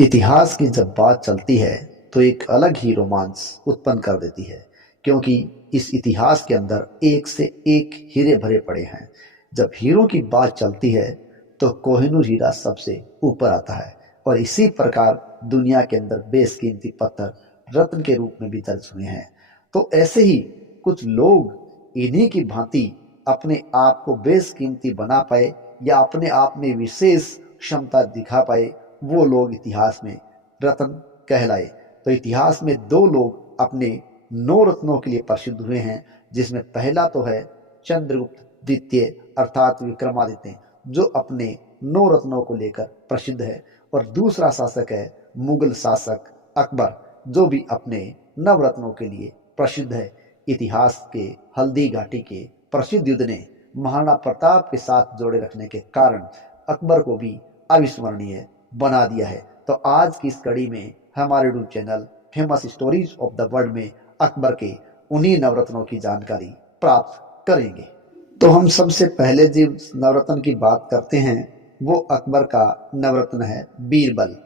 इतिहास की जब बात चलती है तो एक अलग ही रोमांच उत्पन्न कर देती है, क्योंकि इस इतिहास के अंदर एक से एक हीरे भरे पड़े हैं। जब हीरों की बात चलती है तो कोहिनूर हीरा सबसे ऊपर आता है और इसी प्रकार दुनिया के अंदर बेशकीमती पत्थर रत्न के रूप में भी दर्ज हुए हैं। तो ऐसे ही कुछ लोग इन्हीं की भांति अपने आप को बेशकीमती बना पाए या अपने आप में विशेष क्षमता दिखा पाए, वो लोग इतिहास में रत्न कहलाए। तो इतिहास में दो लोग अपने 9 रत्नों के लिए प्रसिद्ध हुए हैं, जिसमें पहला तो है चंद्रगुप्त द्वितीय अर्थात विक्रमादित्य, जो अपने 9 रत्नों को लेकर प्रसिद्ध है। और दूसरा शासक है मुगल शासक अकबर, जो भी अपने नवरत्नों के लिए प्रसिद्ध है। इतिहास के हल्दी घाटी के प्रसिद्ध युद्ध ने महाराणा प्रताप के साथ जोड़े रखने के कारण अकबर को भी अविस्मरणीय बना दिया है। तो आज की इस कड़ी में हमारे YouTube channel famous stories of the world में अकबर के उन्हीं नवरत्नों की जानकारी प्राप्त करेंगे। तो हम सबसे पहले जिस नवरत्न की बात करते हैं वो अकबर का नवरत्न है बीरबल।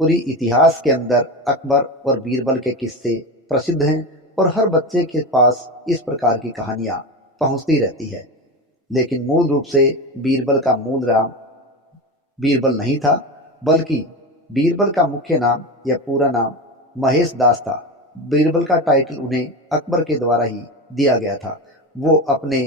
पूरी इतिहास के अंदर अकबर और बीरबल के किस्से प्रसिद्ध हैं और हर बच्चे के पास इस प्रकार की कहानियां पहुंचती रहती है। लेकिन मूल रूप से बीरबल का मूल नाम बीरबल नहीं था, बल्कि बीरबल का मुख्य नाम या पूरा नाम महेश दास था। बीरबल का टाइटल उन्हें अकबर के द्वारा ही दिया गया था। वो अपने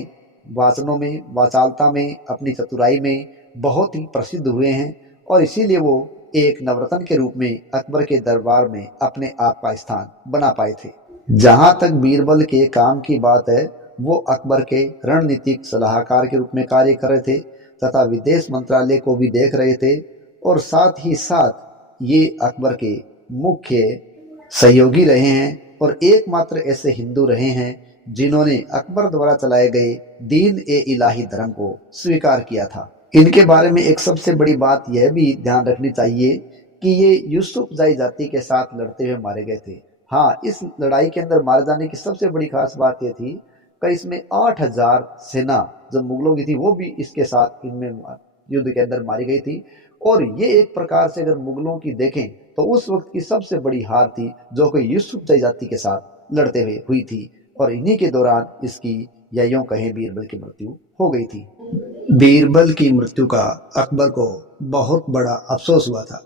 वाचनों में, वाचालता में, अपनी चतुराई में बहुत ही प्रसिद्ध हुए हैं और इसीलिए वो एक नवरत्न के रूप में अकबर के दरबार में अपने आप का स्थान बना पाए थे। जहां तक बीरबल के काम की बात है, वो अकबर के रणनीतिक सलाहकार के रूप में कार्य कर रहे थे तथा विदेश मंत्रालय को भी देख रहे थे और साथ ही साथ ये अकबर के मुख्य सहयोगी रहे हैं और एकमात्र ऐसे हिंदू रहे हैं जिन्होंने अकबर द्वारा चलाए गए दीन ए इलाही धर्म को स्वीकार किया था। इनके बारे में एक सबसे बड़ी बात यह भी ध्यान रखनी चाहिए कि ये यूसुफजाई जाति के साथ लड़ते हुए मारे गए थे। हाँ, इस लड़ाई के अंदर मारे जाने की सबसे बड़ी खास बात यह थी कि इसमें 8,000 सेना जो मुगलों की थी वो भी इसके साथ इनमें युद्ध के अंदर मारी गई थी। और ये एक प्रकार से अगर मुगलों की देखें तो उस वक्त की सबसे बड़ी हार थी जो कि यूसुफजाई जाति के साथ लड़ते हुए हुई थी और इन्हीं के दौरान इसकी या यूं कहें बीरबल की मृत्यु हो गई थी। बीरबल की मृत्यु का अकबर को बहुत बड़ा अफसोस हुआ था,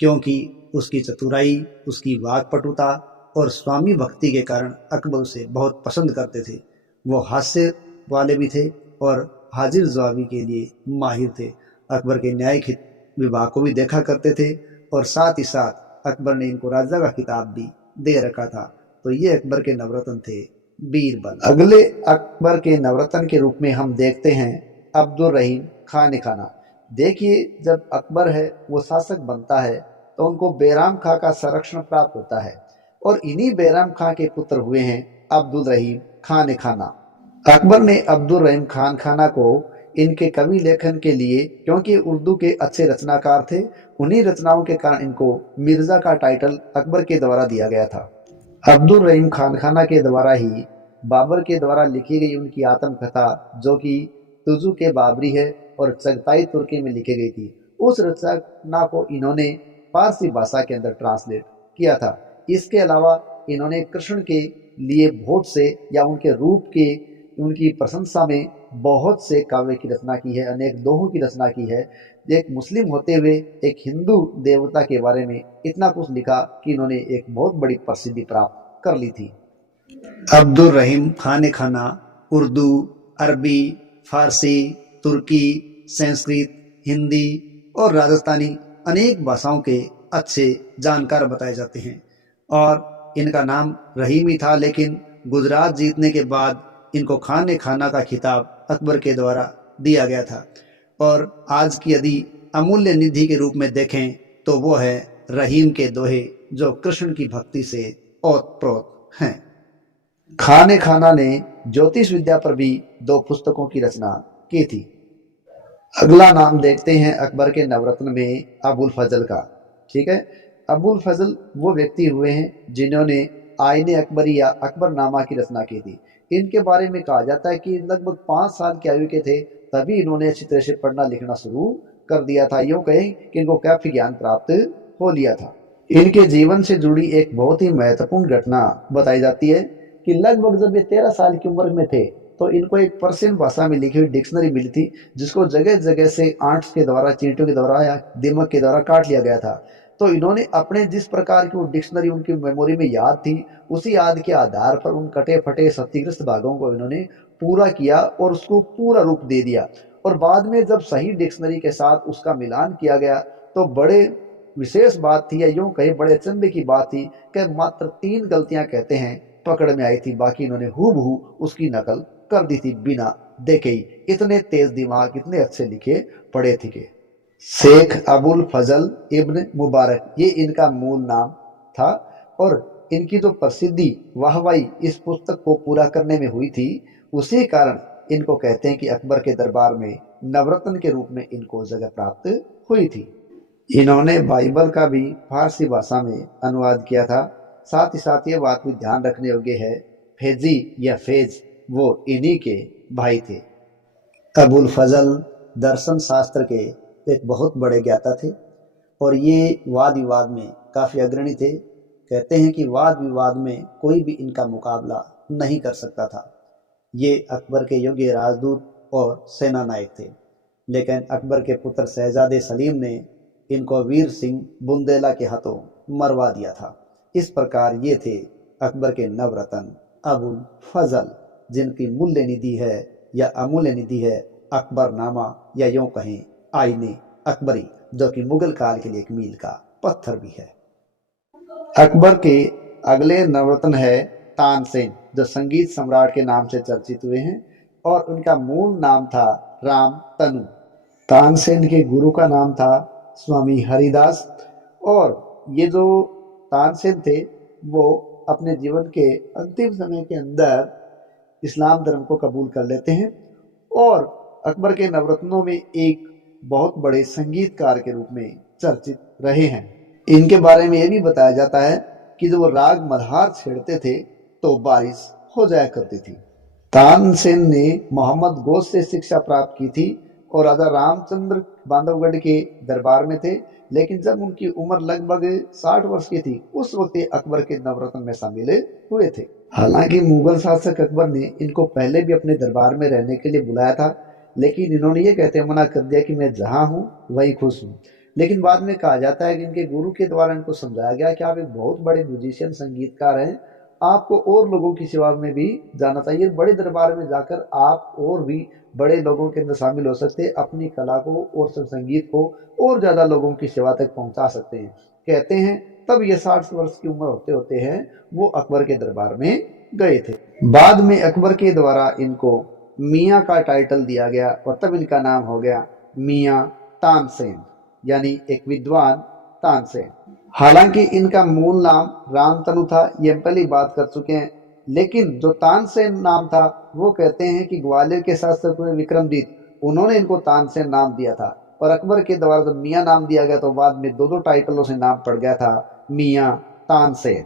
क्योंकि उसकी चतुराई, उसकी वाकपटुता और स्वामी भक्ति के कारण अकबर उसे बहुत पसंद करते थे। वो हास्य वाले भी थे और हाजिर जवाबी के लिए माहिर थे। अकबर के न्यायिक विभाग को भी देखा करते थे और साथ ही साथ अकबर ने इनको राजा का खिताब भी दे रखा था। तो ये अकबर के नवरत्न थे बीरबल। अगले अकबर के नवरत्न के रूप में हम देखते हैं अब्दुल रहीम खान खाना। देखिए, जब अकबर है वो शासक बनता है तो उनको बैराम खां का संरक्षण प्राप्त होता है और इन्हीं बैराम खां के पुत्र हुए हैं अब्दुल रहीम खान खाना। अकबर ने अब्दुल रहीम खान खाना को इनके कवि लेखन के लिए, क्योंकि उर्दू के अच्छे रचनाकार थे, उन्हीं रचनाओं के कारण इनको मिर्जा का टाइटल अकबर के द्वारा दिया गया था। अब्दुल रहीम खान खाना के द्वारा ही बाबर के द्वारा लिखी गई उनकी आत्मकथा जो कि तुजु के बाबरी है और चगताई तुर्की में लिखी गई थी, उस रचना को इन्होंने फारसी भाषा के अंदर ट्रांसलेट किया था। इसके अलावा इन्होंने कृष्ण के लिए बहुत से या उनके रूप के उनकी प्रशंसा में बहुत से काव्य की रचना की है, अनेक दोहों की रचना की है। एक मुस्लिम होते हुए एक हिंदू देवता के बारे में इतना कुछ लिखा कि इन्होंने एक बहुत बड़ी प्रसिद्धि प्राप्त कर ली थी। अब्दुल रहीम खान खाना उर्दू, अरबी, फारसी, तुर्की, संस्कृत, हिंदी और राजस्थानी अनेक भाषाओं के अच्छे जानकार बताए जाते हैं और इनका नाम रहीम ही था, लेकिन गुजरात जीतने के बाद इनको खान खाना का खिताब अकबर के द्वारा दिया गया था। और आज की यदि अमूल्य निधि के रूप में देखें तो वो है रहीम के दोहे, जो कृष्ण की भक्ति से ओतप्रोत हैं। खान खाना ने ज्योतिष विद्या पर भी 2 पुस्तकों की रचना की थी। अगला नाम देखते हैं अकबर के नवरत्न में अबुल फजल का। ठीक है, अबुल फजल वो व्यक्ति हुए हैं जिन्होंने आईने अकबरी या अकबरनामा की रचना की थी। इनके बारे में कहा जाता है कि लगभग 5 साल की आयु के थे तभी इन्होंने अच्छी तरह से पढ़ना लिखना शुरू कर दिया था। यूं कहें कि इनको काफी ज्ञान प्राप्त हो लिया था। इनके जीवन से जुड़ी एक बहुत ही महत्वपूर्ण घटना बताई जाती है कि लगभग जब ये 13 साल की उम्र में थे तो इनको एक पर्शियन भाषा में लिखी हुई डिक्शनरी मिली थी, जिसको जगह जगह से आंट्स के द्वारा, चींटियों के द्वारा या दिमाग के द्वारा काट लिया गया था। तो इन्होंने अपने जिस प्रकार की वो डिक्शनरी उनकी मेमोरी में याद थी, उसी याद के आधार पर उन कटे फटे क्षतिग्रस्त भागों को इन्होंने पूरा किया और उसको पूरा रूप दे दिया। और बाद में जब सही डिक्शनरी के साथ उसका मिलान किया गया तो बड़े विशेष बात थी, या यूं कहे बड़े अचंभे की बात थी कि मात्र 3 गलतियां कहते हैं पकड़ में आई थी, बाकी इन्होंने हूबहू उसकी नकल कर दी थी बिना देखे ही। इतने तेज दिमाग, इतने अच्छे लिखे पढ़े थे कि शेख अबुल फजल इब्न मुबारक, ये इनका मूल नाम था। और इनकी जो प्रसिद्धि वाहवाही इस पुस्तक को पूरा करने में हुई थी, उसी कारण इनको कहते हैं कि अकबर के दरबार में नवरत्न के रूप में इनको जगह प्राप्त हुई थी। इन्होंने बाइबल का भी फारसी भाषा में अनुवाद किया था। साथ ही साथ ये बात भी ध्यान रखने योग्य है, फेजी या फेज वो इन्हीं के भाई थे। अबुल फजल दर्शन शास्त्र के एक बहुत बड़े ज्ञाता थे और ये वाद विवाद में काफ़ी अग्रणी थे। कहते हैं कि वाद विवाद में कोई भी इनका मुकाबला नहीं कर सकता था। ये अकबर के योग्य राजदूत और सेना नायक थे, लेकिन अकबर के पुत्र शहजादे सलीम ने इनको वीर सिंह बुंदेला के हाथों मरवा दिया था। इस प्रकार ये थे अकबर के नवरत्न अबुल फजल, जिनकी मूल्य निधि है या अमूल्य निधि है अकबरनामा, या यूं कहें आईने अकबरी, जो कि मुगल काल के लिए एक मील का पत्थर भी है। अकबर के अगले नवरत्न है तानसेन, जो संगीत सम्राट के नाम से चर्चित हुए हैं और उनका मूल नाम था राम तनु। तानसेन के गुरु का नाम था स्वामी हरिदास। और ये जो तानसेन थे वो अपने जीवन के अंतिम समय के अंदर इस्लाम धर्म को कबूल कर लेते हैं और अकबर के नवरत्नों में एक बहुत बड़े संगीतकार के रूप में चर्चित रहे हैं। इनके बारे में यह भी बताया जाता है कि जब वो राग मल्हार छेड़ते थे तो बारिश हो जाया करती थी। तानसेन ने मोहम्मद गोश से शिक्षा प्राप्त की थी और राजा रामचंद्र बांधवगढ़ के दरबार में थे, लेकिन जब उनकी उम्र लगभग 60 वर्ष की थी उस वक्त ये अकबर के नवरत्न में शामिल हुए थे। हालांकि मुगल शासक अकबर ने इनको पहले भी अपने दरबार में रहने के लिए बुलाया था, लेकिन इन्होंने ये कहते मना कर दिया कि मैं जहाँ हूँ वहीं खुश हूँ। लेकिन बाद में कहा जाता है कि इनके गुरु के द्वारा इनको समझाया गया कि आप एक बहुत बड़े म्यूजिशियन, संगीतकार हैं, आपको और लोगों की सेवा में भी जाना चाहिए। बड़े दरबार में जाकर आप और भी बड़े लोगों के अंदर शामिल हो सकते हैं, अपनी कला को और संगीत को और ज़्यादा लोगों की सेवा तक पहुंचा सकते हैं। कहते हैं तब ये 60 वर्ष की उम्र होते होते हैं वो अकबर के दरबार में गए थे। बाद में अकबर के द्वारा इनको मियाँ का टाइटल दिया गया और तब इनका नाम हो गया मियाँ तानसेन, यानी एक विद्वान तानसेन। हालांकि इनका मूल नाम रामतनु था, ये हम पहले बात कर चुके हैं, लेकिन जो तानसेन नाम था वो कहते हैं कि ग्वालियर के शासक हुए विक्रमजीत, उन्होंने इनको तानसेन नाम दिया था। और अकबर के द्वारा जब मियाँ नाम दिया गया तो बाद में दो टाइटलों से नाम पड़ गया था मियाँ तानसेन।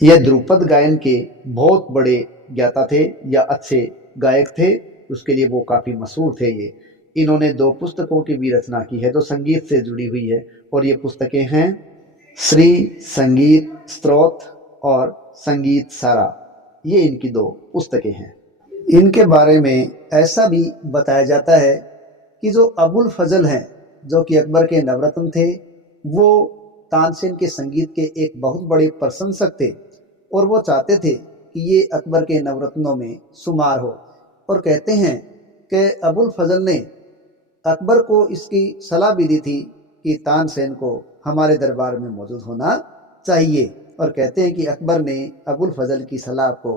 ये ध्रुपद गायन के बहुत बड़े ज्ञाता थे या अच्छे गायक थे, उसके लिए वो काफ़ी मशहूर थे। ये इन्होंने 2 पुस्तकों की भी रचना की है जो संगीत से जुड़ी हुई है, और ये पुस्तकें हैं श्री संगीत स्तोत्र और संगीत सारा। ये इनकी 2 पुस्तकें हैं। इनके बारे में ऐसा भी बताया जाता है कि जो अबुल फजल हैं, जो कि अकबर के नवरत्न थे, वो तानसेन के संगीत के एक बहुत बड़े प्रशंसक थे और वो चाहते थे कि ये अकबर के नवरत्नों में शुमार हो। और कहते हैं कि अबुल फजल ने अकबर को इसकी सलाह भी दी थी कि तानसेन को हमारे दरबार में मौजूद होना चाहिए। और कहते हैं कि अकबर ने अबुल फजल की सलाह को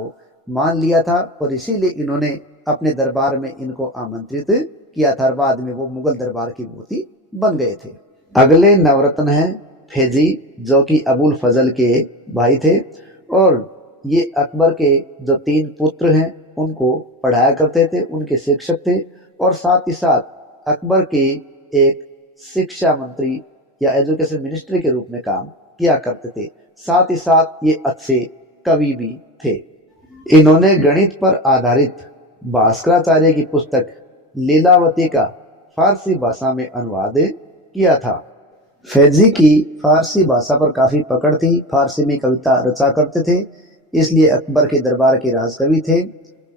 मान लिया था और इसीलिए इन्होंने अपने दरबार में इनको आमंत्रित किया था। बाद में वो मुगल दरबार की मोती बन गए थे। अगले नवरत्न हैं फैजी, जो कि अबुल फजल के भाई थे और ये अकबर के जो 3 पुत्र हैं उनको पढ़ाया करते थे, उनके शिक्षक थे और साथ ही साथ अकबर के एक शिक्षा मंत्री या एजुकेशन मिनिस्ट्री के रूप में काम किया करते थे। साथ ही साथ ये अच्छे कवि भी थे। इन्होंने गणित पर आधारित भास्कराचार्य की पुस्तक लीलावती का फारसी भाषा में अनुवाद किया था। फैजी की फारसी भाषा पर काफ़ी पकड़ थी, फारसी में कविता रचा करते थे, इसलिए अकबर के दरबार के राजकवि थे।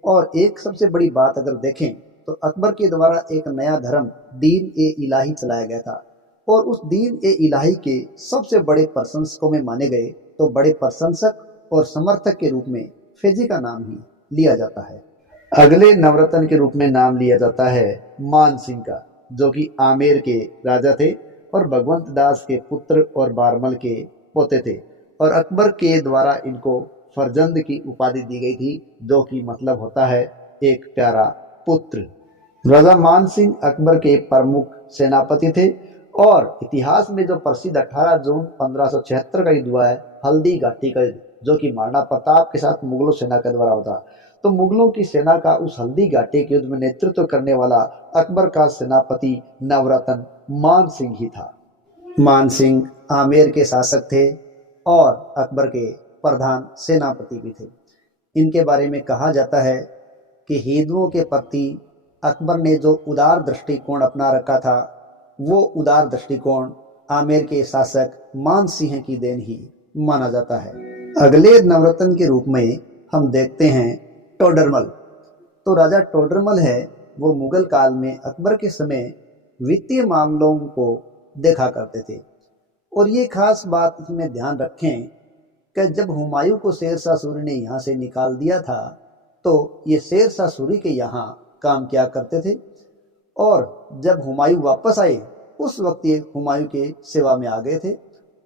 और एक सबसे बड़ी बात अगर देखें तो अकबर के द्वारा एक नया धर्म दीन ए इलाही चलाया गया था, और उस दीन ए इलाही के सबसे बड़े प्रशंसकों में माने गए तो बड़े प्रशंसक और समर्थक के रूप में फैजी का नाम ही लिया जाता है। अगले नवरत्न के रूप में नाम लिया जाता है मान सिंह का, जो कि आमेर के राजा थे और भगवंत दास के पुत्र और बारमल के पोते थे, और अकबर के द्वारा इनको फरजंद की उपाधि दी गई थी, जो कि मतलब होता है एक प्यारा पुत्र। राजा मान सिंह अकबर के प्रमुख सेनापति थे, और इतिहास में जो प्रसिद्ध 18 जून 1576 का युद्ध हुआ है, हल्दी घाटी का युद्ध, जो कि महाराणा प्रताप के साथ मुगलों सेना के द्वारा होता, तो मुगलों की सेना का उस हल्दी घाटी के युद्ध में नेतृत्व करने वाला अकबर का सेनापति नवरत्न मान सिंह ही था। मान सिंह आमेर के शासक थे और अकबर के प्रधान सेनापति भी थे। इनके बारे में कहा जाता है कि हिंदुओं के प्रति अकबर ने जो उदार दृष्टिकोण अपना रखा था, वो उदार दृष्टिकोण आमेर के शासक मान सिंह की देन ही माना जाता है। अगले नवरत्न के रूप में हम देखते हैं टोडरमल। तो राजा टोडरमल है, वो मुगल काल में अकबर के समय वित्तीय मामलों को देखा करते थे। और ये खास बात इसमें ध्यान रखें कि जब हुमायूं को शेरशाह सूरी ने यहाँ से निकाल दिया था, तो ये शेरशाह सूरी के यहाँ काम किया करते थे, और जब हुमायूं वापस आए उस वक्त ये हुमायूं के सेवा में आ गए थे,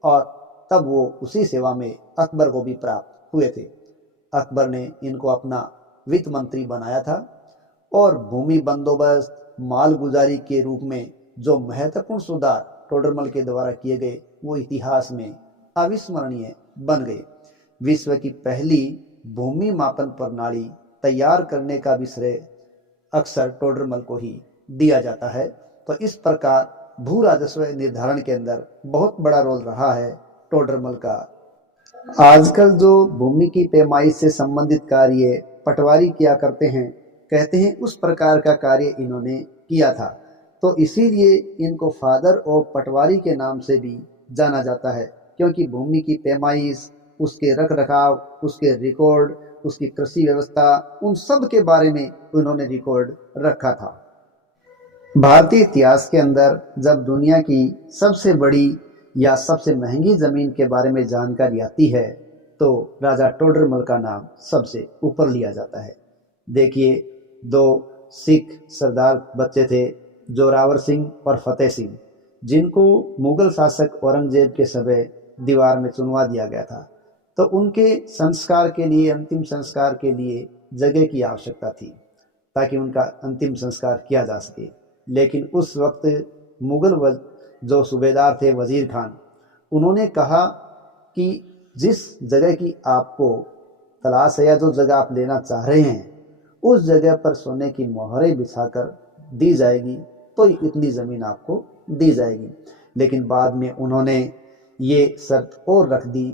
और तब वो उसी सेवा में अकबर को भी प्राप्त हुए थे। अकबर ने इनको अपना वित्त मंत्री बनाया था, और भूमि बंदोबस्त मालगुजारी के रूप में जो महत्वपूर्ण सुधार टोडरमल के द्वारा किए गए, वो इतिहास में अविस्मरणीय बन गए। विश्व की पहली भूमि मापन प्रणाली तैयार करने का भी श्रेय अक्सर टोडरमल को ही दिया जाता है। तो इस प्रकार भू राजस्व निर्धारण के अंदर बहुत बड़ा रोल रहा है टोडरमल का। आजकल जो भूमि की पैमाइश से संबंधित कार्य पटवारी किया करते हैं, कहते हैं उस प्रकार का कार्य इन्होंने किया था, तो इसीलिए इनको फादर ऑफ पटवारी के नाम से भी जाना जाता है, क्योंकि भूमि की पैमाइश, उसके रख रखाव, उसके रिकॉर्ड, उसकी कृषि व्यवस्था, उन सब के बारे में उन्होंने रिकॉर्ड रखा था। भारतीय इतिहास के अंदर जब दुनिया की सबसे बड़ी या सबसे महंगी जमीन के बारे में जानकारी आती है, तो राजा टोडरमल का नाम सबसे ऊपर लिया जाता है। देखिए, दो सिख सरदार बच्चे थे, जोरावर सिंह और फतेह सिंह, जिनको मुगल शासक औरंगजेब के समय दीवार में चुनवा दिया गया था। तो उनके संस्कार के लिए, अंतिम संस्कार के लिए जगह की आवश्यकता थी, ताकि उनका अंतिम संस्कार किया जा सके। लेकिन उस वक्त मुगल जो सूबेदार थे वजीर खान, उन्होंने कहा कि जिस जगह की आपको तलाश है या जो जगह आप लेना चाह रहे हैं, उस जगह पर सोने की मोहरें बिछाकर दी जाएगी, तो इतनी ज़मीन आपको दी जाएगी। लेकिन बाद में उन्होंने ये शर्त और रख दी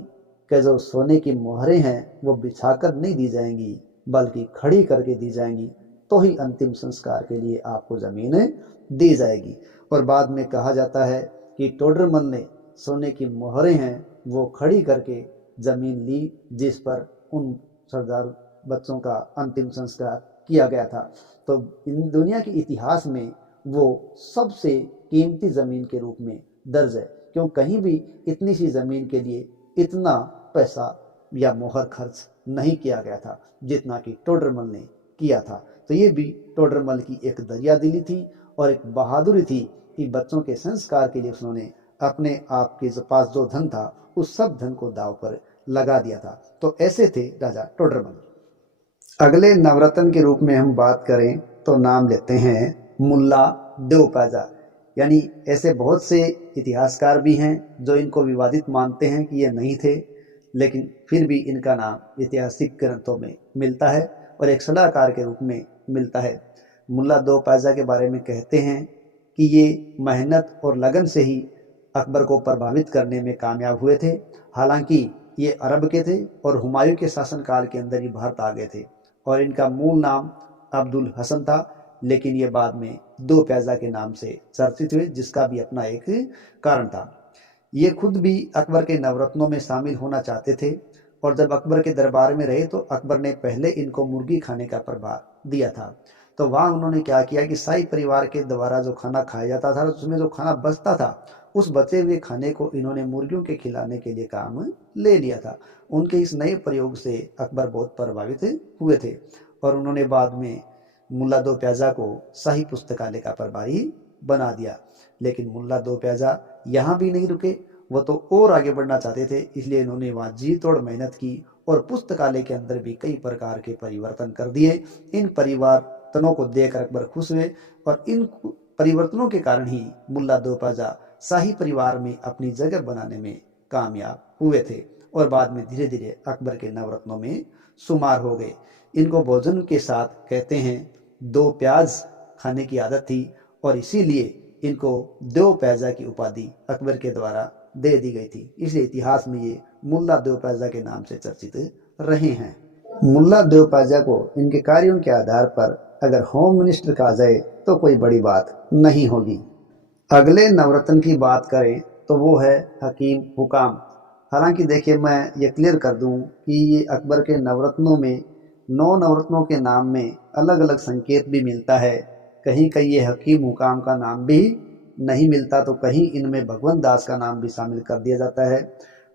कि जो सोने की मोहरें हैं वो बिछाकर नहीं दी जाएंगी, बल्कि खड़ी करके दी जाएंगी, तो ही अंतिम संस्कार के लिए आपको ज़मीनें दी जाएगी। और बाद में कहा जाता है कि टोडरमल ने सोने की मोहरें हैं वो खड़ी करके ज़मीन ली, जिस पर उन सरदार बच्चों का अंतिम संस्कार किया गया था। तो इन दुनिया के इतिहास में वो सबसे कीमती ज़मीन के रूप में दर्ज है, क्यों कहीं भी इतनी सी ज़मीन के लिए इतना पैसा या मोहर खर्च नहीं किया गया था जितना कि टोडरमल ने किया था। तो ये भी टोडरमल की एक दरियादिली थी और एक बहादुरी थी कि बच्चों के संस्कार के लिए उसने अपने आप के पास जो धन था उस सब धन को दाव पर लगा दिया था। तो ऐसे थे राजा टोडरमल। अगले नवरत्न के रूप में हम बात करें तो नाम लेते हैं मुल्ला देवपाजा। यानी ऐसे बहुत से इतिहासकार भी हैं जो इनको विवादित मानते हैं कि ये नहीं थे, लेकिन फिर भी इनका नाम ऐतिहासिक ग्रंथों में मिलता है और एक सलाहकार के रूप में मिलता है। मुल्ला देवपाजा के बारे में कहते हैं कि ये मेहनत और लगन से ही अकबर को प्रभावित करने में कामयाब हुए थे। हालांकि ये अरब के थे और हुमायूं के शासनकाल के अंदर ही भारत आ गए थे, और इनका मूल नाम अब्दुल हसन था, लेकिन ये बाद में देवपाजा के नाम से चर्चित हुए, जिसका भी अपना एक कारण था। ये खुद भी अकबर के नवरत्नों में शामिल होना चाहते थे और जब अकबर के दरबार में रहे तो अकबर ने पहले इनको मुर्गी खाने का प्रभार दिया था। तो वहाँ उन्होंने क्या किया कि शाही परिवार के द्वारा जो खाना खाया जाता था उसमें जो खाना बचता था उस बचे हुए खाने को इन्होंने मुर्गियों के खिलाने के लिए काम ले लिया था। उनके इस नए प्रयोग से अकबर बहुत प्रभावित हुए थे और उन्होंने बाद में मुल्ला दो प्याजा को शाही पुस्तकालय का प्रभारी बना दिया। लेकिन मुल्ला दो प्याजा यहाँ भी नहीं रुके, वो तो और आगे बढ़ना चाहते थे, इसलिए इन्होंने वहाँ जी तोड़ मेहनत की और पुस्तकालय के अंदर भी कई प्रकार के परिवर्तन कर दिए। इन परिवर्तनों को देखकर अकबर खुश हुए और इन परिवर्तनों के कारण ही मुल्ला दो प्याजा शाही परिवार में अपनी जगह बनाने में कामयाब हुए थे और बाद में धीरे धीरे अकबर के नवरत्नों में शुमार हो गए। इनको भोजन के साथ कहते हैं दो प्याज खाने की आदत थी और इसीलिए इनको दो प्याजा की उपाधि अकबर के द्वारा दे दी गई थी, इसलिए इतिहास में ये मुल्ला दो प्याजा के नाम से चर्चित रहे हैं। मुल्ला दो प्याजा को इनके कार्यों के आधार पर अगर होम मिनिस्टर कहा जाए तो कोई बड़ी बात नहीं होगी। अगले नवरत्न की बात करें तो वो है हकीम हुकाम। हालांकि देखिए मैं ये क्लियर कर दूं कि ये अकबर के नवरत्नों में 9 नवरत्नों के नाम में अलग अलग संकेत भी मिलता है। कहीं कहीं ये हकीम हुकाम का नाम भी नहीं मिलता तो कहीं इनमें भगवंत दास का नाम भी शामिल कर दिया जाता है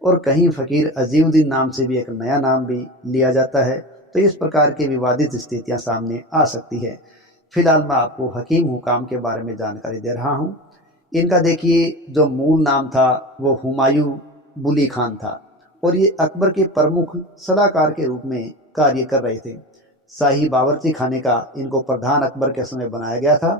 और कहीं फ़कीर अजीउद्दीन नाम से भी एक नया नाम भी लिया जाता है। तो इस प्रकार की विवादित स्थितियाँ सामने आ सकती है। फिलहाल मैं आपको हकीम हुकाम के बारे में जानकारी दे रहा हूँ। इनका देखिए जो मूल नाम था वो हुमायूं बुली खान था और ये अकबर के प्रमुख सलाहकार के रूप में कार्य कर रहे थे। शाही बावर्ची खाने का इनको प्रधान अकबर के समय बनाया गया था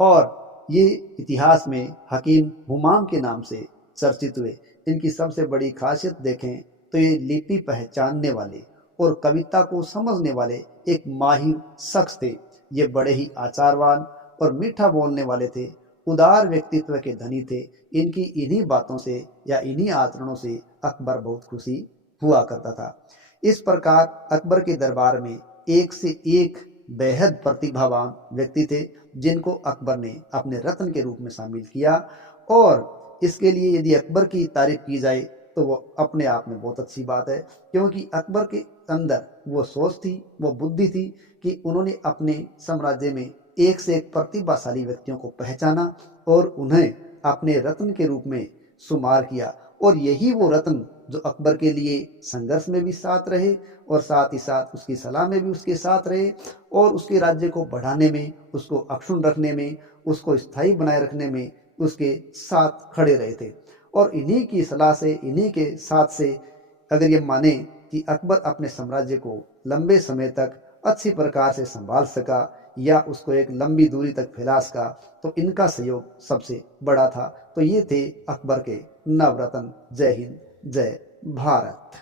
और ये इतिहास में हकीम हुमाम के नाम से चर्चित हुए। इनकी सबसे बड़ी खासियत देखें तो ये लिपि पहचानने वाले और कविता को समझने वाले एक माहिर शख्स थे। ये बड़े ही आचारवान और मीठा बोलने वाले थे, उदार व्यक्तित्व के धनी थे। इनकी इन्हीं बातों से या इन्हीं आचरणों से अकबर बहुत खुशी हुआ करता था। इस प्रकार अकबर के दरबार में एक से एक बेहद प्रतिभावान व्यक्ति थे जिनको अकबर ने अपने रत्न के रूप में शामिल किया और इसके लिए यदि अकबर की तारीफ की जाए तो वो अपने आप में बहुत अच्छी बात है, क्योंकि अकबर के अंदर वो सोच थी, वो बुद्धि थी कि उन्होंने अपने साम्राज्य में एक से एक प्रतिभाशाली व्यक्तियों को पहचाना और उन्हें अपने रत्न के रूप में शुमार किया और यही वो रत्न जो अकबर के लिए संघर्ष में भी साथ रहे और साथ ही साथ उसकी सलाह में भी उसके साथ रहे और उसके राज्य को बढ़ाने में, उसको अक्षुण्ण रखने में, उसको स्थायी बनाए रखने में उसके साथ खड़े रहे थे। और इन्हीं की सलाह से, इन्हीं के साथ से अगर ये माने कि अकबर अपने साम्राज्य को लंबे समय तक अच्छी प्रकार से संभाल सका या उसको एक लंबी दूरी तक फैला सका तो इनका सहयोग सबसे बड़ा था। तो ये थे अकबर के नवरत्न। जय हिंद, जय भारत।